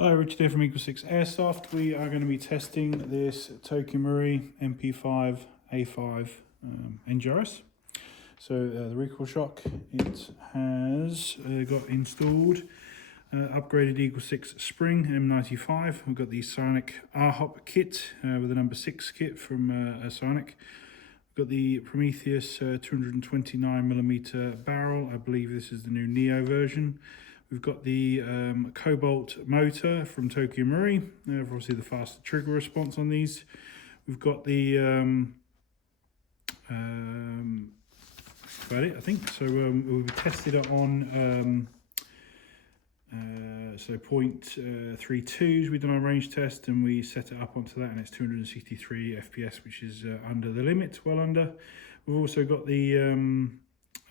Hello, Richard here from EagleSix Airsoft. We are going to be testing this Marui MP5a5 NGRS. So the recoil shock, it has got installed upgraded EagleSix spring M95. We've got the Psionic R-Hop kit with the number 6 kit from Psionic. We've got the Prometheus 229mm barrel. I believe this is the new Neo version. We've got the Cobalt motor from Marui, obviously the faster trigger response on these. We've got the, about it I think, so we'll be tested it on, so 0.32s, we've done our range test and we set it up onto that and it's 263 FPS, which is under the limit, well under. We've also got the,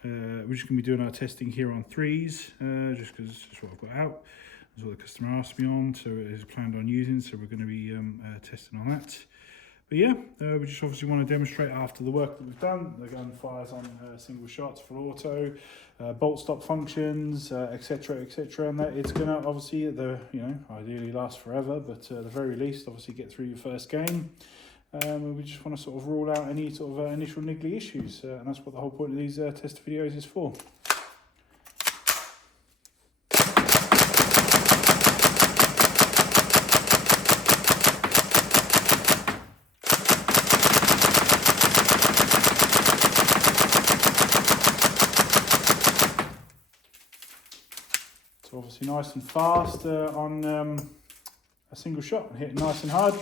we're just going to be doing our testing here on 3s, just because that's what I've got out. That's what the customer asked me on, so it is planned on using, so we're going to be testing on that. But yeah, we just obviously want to demonstrate after the work that we've done. The gun fires on single shots, full auto, bolt stop functions, etc, etc, and that it's going to obviously, ideally last forever, but at the very least, obviously get through your first game. We just want to sort of rule out any sort of initial niggly issues, and that's what the whole point of these test videos is for. So obviously nice and fast on a single shot, hit it nice and hard.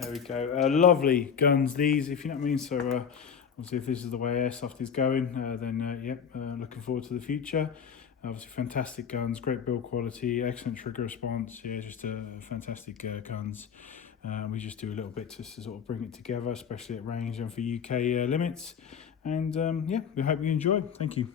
There we go, lovely guns these, if you know what I mean. So obviously if this is the way Airsoft is going, then yep, looking forward to the future. Obviously fantastic guns, great build quality, excellent trigger response, yeah, just fantastic guns. We just do a little bit to sort of bring it together, especially at range and for UK limits. And yeah, we hope you enjoy. Thank you.